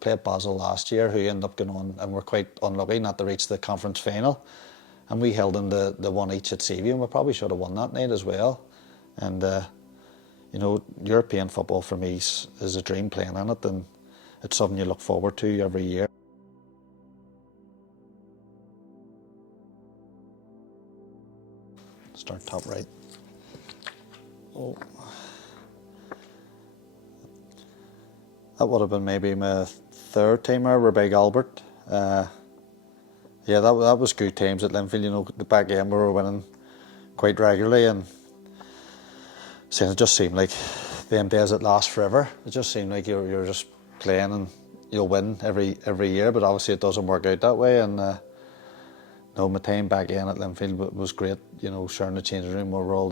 Played Basel last year, who ended up going on and were quite unlucky not to reach the conference final. And we held them the one each at Seaview, and we probably should have won that night as well. And you know, European football for me is a dream playing in it, and it's something you look forward to every year. Start top right. Oh. That would have been maybe my third teamer, Rebecca Albert. Yeah, that was good times at Linfield. You know, the back end we were winning quite regularly, and it just seemed like them days that last forever. It just seemed like you're just playing and you'll win every year, but obviously it doesn't work out that way. And no, my time back in at Linfield was great. You know, sharing the changing room where all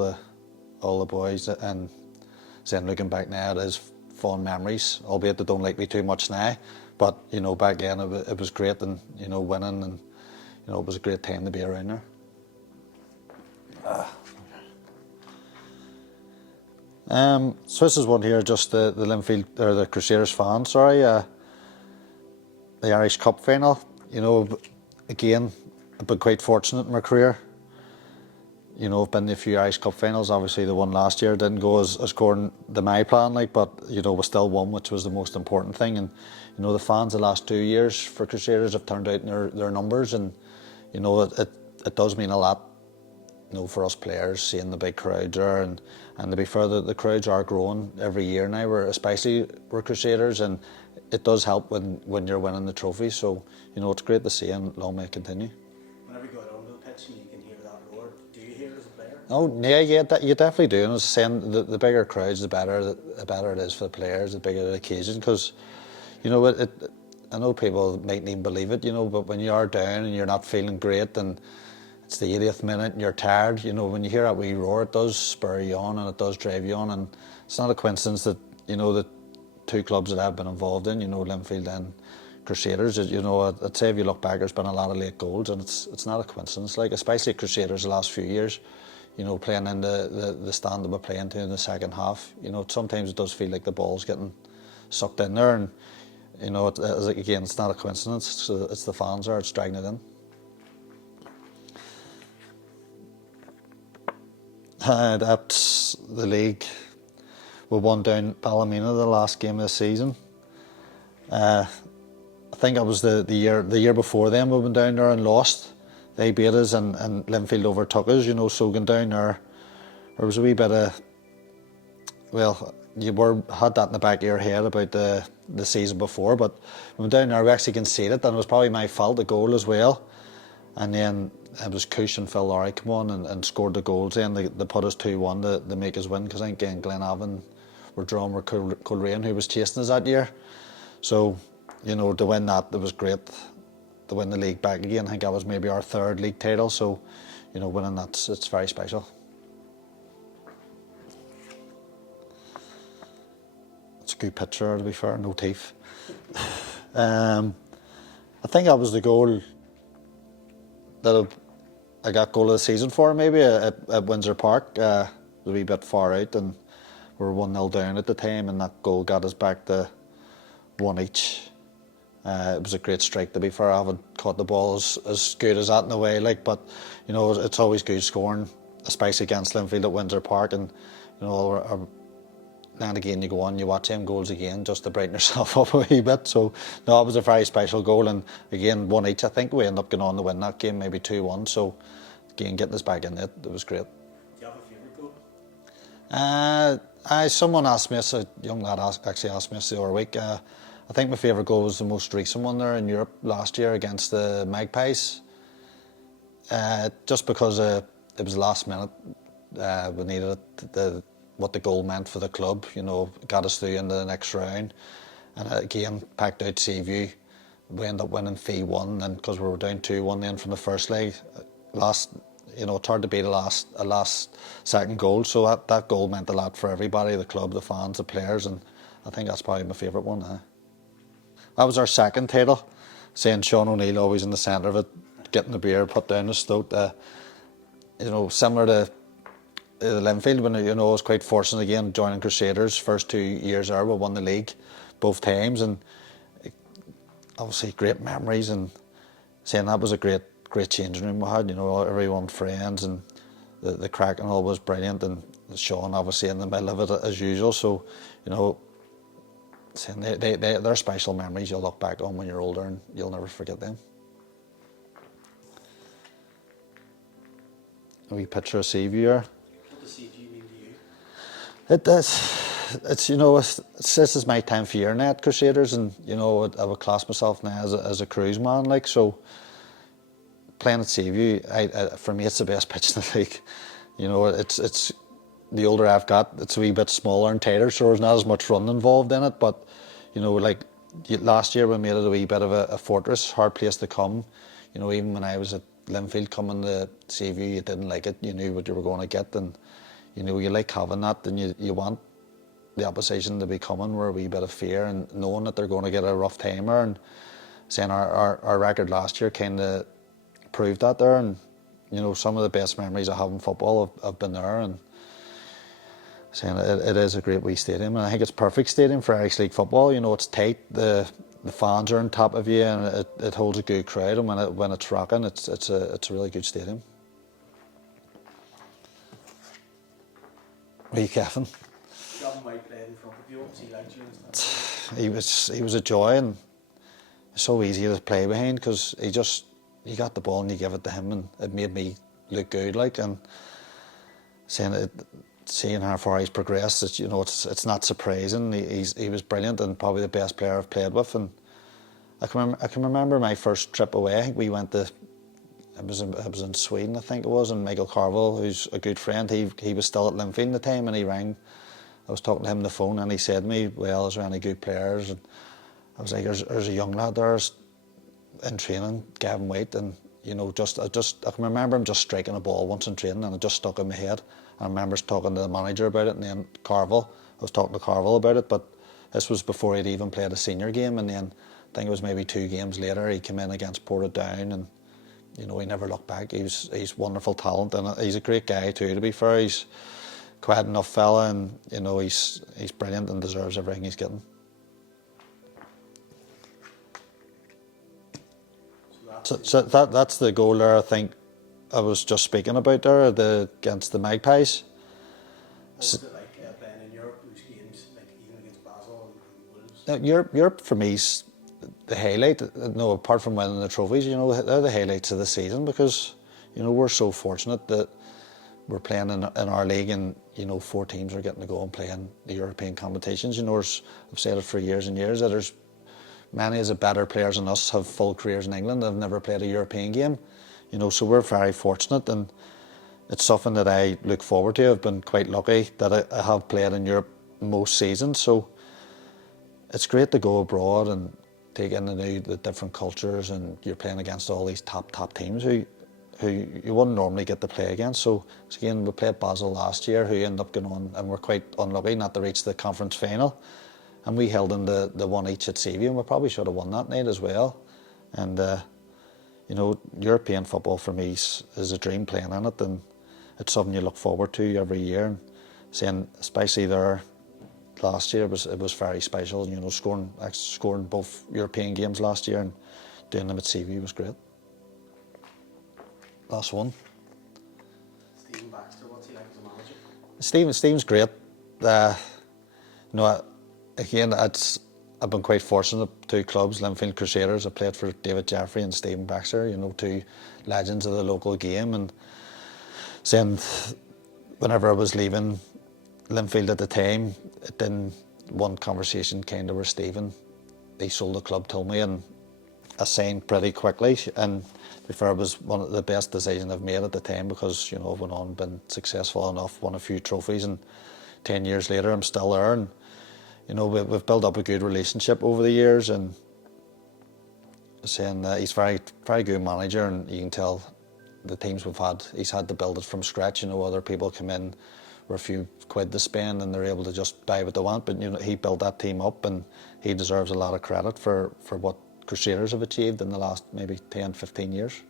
the boys, and then looking back now, it is fond memories, albeit they don't like me too much now. But you know, back then it was great, and you know, winning, and you know, it was a great time to be around there. So this is one here, just the Linfield, or the Crusaders fan, sorry. The Irish Cup final. You know, again, I've been quite fortunate in my career. You know, I've been to a few Irish Cup finals. Obviously, the one last year didn't go as according to my plan, like, but you know, we still won, which was the most important thing. And you know, the fans the last 2 years for Crusaders have turned out in their numbers, and you know, it does mean a lot. You know, for us players, seeing the big crowds there, and to be fair, the crowds are growing every year now. Especially we're Crusaders, and it does help when you're winning the trophy. So you know, it's great to see, and long may it continue. Whenever you go out onto the pitch and you can hear that roar, do you hear it as a player? Oh yeah, you definitely do. And as I was saying, the bigger crowds, the better it is for the players, the bigger the occasion. Because you know, I know people mightn't even believe it, you know, but when you are down and you're not feeling great, and it's the 80th minute and you're tired, you know, when you hear that wee roar, it does spur you on and it does drive you on. And it's not a coincidence that, you know, the two clubs that I've been involved in, you know, Linfield and Crusaders, you know, I'd say if you look back, there's been a lot of late goals, and it's not a coincidence, like, especially Crusaders the last few years, you know, playing in the stand that we're playing to in the second half. You know, sometimes it does feel like the ball's getting sucked in there, and, you know, again, it's not a coincidence, it's the fans there, it's dragging it in. At the league, we won down Ballymena the last game of the season. I think it was the year before them we went down there and lost. They beat us, and Linfield overtook us, you know, so going down there was a wee bit of, well, had that in the back of your head about the season before, but we went down there, we actually conceded, and it was probably my fault, the goal as well. And then it was Cush and Phil Lowry come on and scored the goals then. They put us 2-1 to make us win, because I think Glenavon were drawn with Coleraine, who was chasing us that year. So, you know, to win that, it was great. To win the league back again, I think that was maybe our third league title. So, you know, winning that, it's very special. It's a good picture, to be fair, no teeth. I think that was the goal that I got goal of the season for, maybe, at Windsor Park. It was a wee bit far out, and we were 1-0 down at the time, and that goal got us back to 1 each. It was a great strike, to be fair. I haven't caught the ball as good as that in a way, like, but you know, it's always good scoring, especially against Linfield at Windsor Park. And you know, now and again you go on, you watch them goals again just to brighten yourself up a wee bit. So no, it was a very special goal, and again 1 each. I think we ended up going on to win that game, maybe 2-1. So again, getting us back in it was great. Do you have a favourite goal? Someone asked me, a young lad actually asked me this the other week. I think my favourite goal was the most recent one there in Europe last year against the Magpies. Just because it was last minute, we needed it, what the goal meant for the club, you know, got us through into the next round. And again, packed out Seaview. We ended up winning 3-1, and because we were down 2-1 then from the first leg, you know, it's hard to beat a last second goal. So that goal meant a lot for everybody, the club, the fans, the players, and I think that's probably my favourite one. That was our second title, seeing Sean O'Neill always in the centre of it, getting the beer put down the throat. You know, similar to Linfield, when, you know, I was quite fortunate again joining Crusaders. First 2 years there, we won the league both times, and obviously great memories, and saying that was a great changing room we had. You know, everyone friends, and the crack and all was brilliant, and Sean obviously in the middle of it as usual. So, you know, saying they're special memories you'll look back on when you're older, and you'll never forget them. A wee picture of Seaview here. What does Seaview mean to you? It does. It's, you know, this is my 10th year now at Crusaders, and you know, I would class myself now as a cruise man, like. So playing at Seaview, for me, it's the best pitch in the league. You know, it's the older I've got, it's a wee bit smaller and tighter, so there's not as much run involved in it. But you know, like last year, we made it a wee bit of a fortress, hard place to come. You know, even when I was at Linfield coming to Seaview, you didn't like it. You knew what you were going to get, and you know, you like having that, and you want the opposition to be coming with a wee bit of fear and knowing that they're going to get a rough timer. And saying our record last year kind of proved that there, and you know, some of the best memories I have in football have been there. And saying it is a great wee stadium, and I think it's a perfect stadium for Irish League football. You know, it's tight, the fans are on top of you, and it holds a good crowd, and when it's rocking, it's a really good stadium. Wee Kevin. Gavin White played in front of you. What was he like during his time? He was a joy, and so easy to play behind, because you got the ball and you give it to him, and it made me look good, like. And seeing how far he's progressed, it's, you know, it's not surprising. He was brilliant, and probably the best player I've played with. And I can remember my first trip away. I think we went to, it was in Sweden, I think it was, and Michael Carville, who's a good friend, he was still at Linfield at the time, and he rang. I was talking to him on the phone, and he said to me, well, is there any good players? And I was like, there's a young lad there in training, Gavin White, and you know, I can remember him just striking a ball once in training, and it just stuck in my head. I remember talking to the manager about it, and then I was talking to Carville about it, but this was before he'd even played a senior game, and then I think it was maybe 2 games later, he came in against Portadown, and you know, he never looked back. He's wonderful talent, and he's a great guy too, to be fair. He's a quiet enough fella, and you know, he's brilliant and deserves everything he's getting. So that's the goal there, I think I was just speaking about there, against the Magpies. What was it like playing in Europe, those games, like even against Basel and Wolves? Europe for me is the highlight. No, apart from winning the trophies, you know, they're the highlights of the season, because you know, we're so fortunate that we're playing in our league, and you know, 4 teams are getting to go and play in the European competitions. You know, I've said it for years and years that there's many of the better players than us have full careers in England that have never played a European game. You know, so we're very fortunate, and it's something that I look forward to. I've been quite lucky that I have played in Europe most seasons, so it's great to go abroad and take in the different cultures, and you're playing against all these top teams who you wouldn't normally get to play against. So again, we played Basel last year, who ended up going on, and we're quite unlucky not to reach the conference final. And we held in the 1 each at Seaview, and we probably should have won that night as well. And you know, European football for me is a dream, playing in it, and it's something you look forward to every year. And saying, especially there last year, it was very special. You know, scoring both European games last year and doing them at Seaview was great. Last one. Stephen Baxter, what's he like as a manager? Stephen's great. You know, again, I've been quite fortunate. 2 clubs, Linfield Crusaders. I played for David Jeffrey and Stephen Baxter. You know, 2 legends of the local game. And saying, whenever I was leaving Linfield at the time, one conversation kind of where Stephen, he sold the club to me, and I signed pretty quickly. And to be fair, it was one of the best decisions I've made at the time, because you know, I've went on, been successful enough, won a few trophies, and 10 years later I'm still there. And you know, we've built up a good relationship over the years, and saying he's very good manager, and you can tell the teams we've had, he's had to build it from scratch. You know, other people come in with a few quid to spend, and they're able to just buy what they want, but you know, he built that team up, and he deserves a lot of credit for what Crusaders have achieved in the last maybe 10, 15 years.